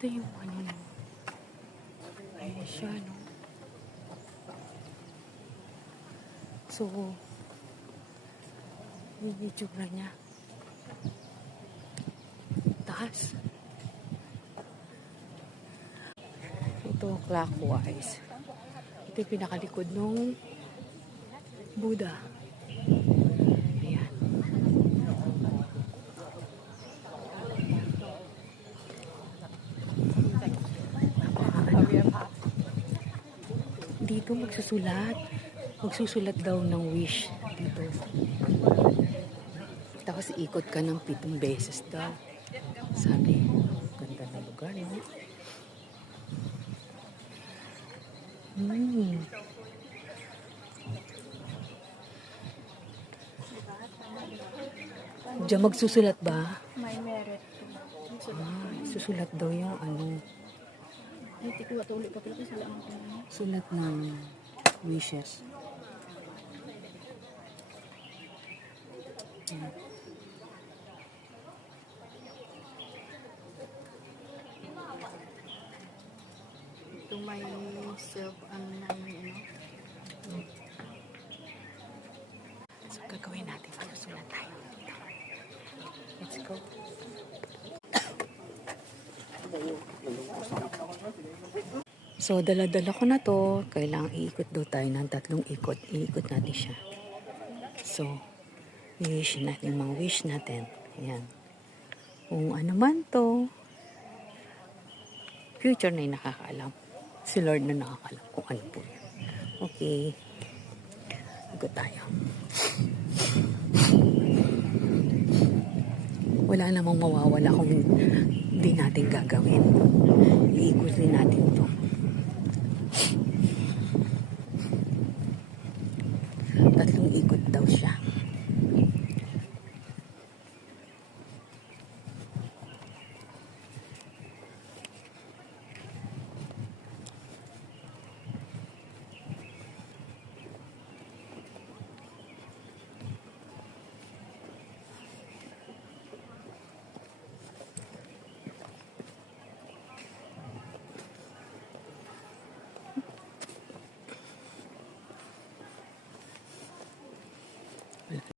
Ito yung ano, no? Ayan siya, no? So, yung itsura niya. Taas. Ito, clockwise. Ito yung pinakalikod ng Buddha. Ayan. Dito magsusulat. Magsusulat daw ng wish dito. Tapos ikot ka ng 7 beses daw. Sabi, ganda na lugar, no? Diyan magsusulat ba? May merit. Susulat daw yung ano. Hindi ko tuloy pa pala sila ang Sulat ng wishes. Ayan. ito may self ano. So, gagawin natin. Magsusulat tayo. Let's go. So, dala-dala ko na to. Kailangang iikot daw tayo ng 3 ikot. Iikot natin siya. So, wish natin, mga wish natin. Ayan. Kung ano man to, future na yung nakakaalam. Si Lord na nakakaalam kung ano po yan. Okay. Ikot tayo. Wala namang mawawala kung hindi natin gagawin.